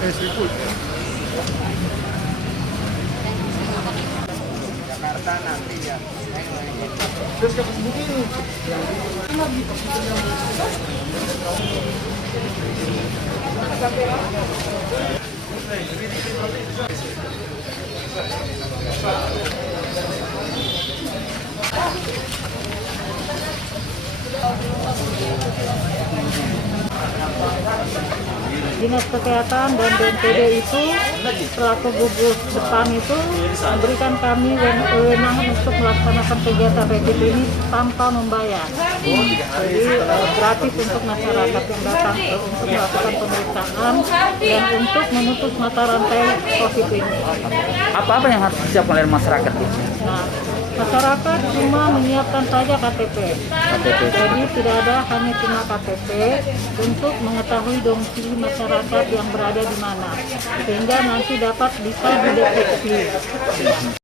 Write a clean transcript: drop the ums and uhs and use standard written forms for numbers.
Seafood. Jakarta nanti ya. Terus ke begini. Dinas Kesehatan dan BNPB itu selaku gugus depan itu memberikan kami wewenang untuk melaksanakan kegiatan rapid ini tanpa membayar. Jadi gratis untuk masyarakat yang datang untuk melakukan pemeriksaan dan untuk memutus mata rantai COVID ini. Apa-apa yang harus disiapkan oleh masyarakat? Nah, masyarakat cuma menyiapkan saja KTP. Jadi tidak ada hanya cuma KTP untuk mengetahui domisili masyarakat yang berada di mana, sehingga nanti dapat bisa dideteksi.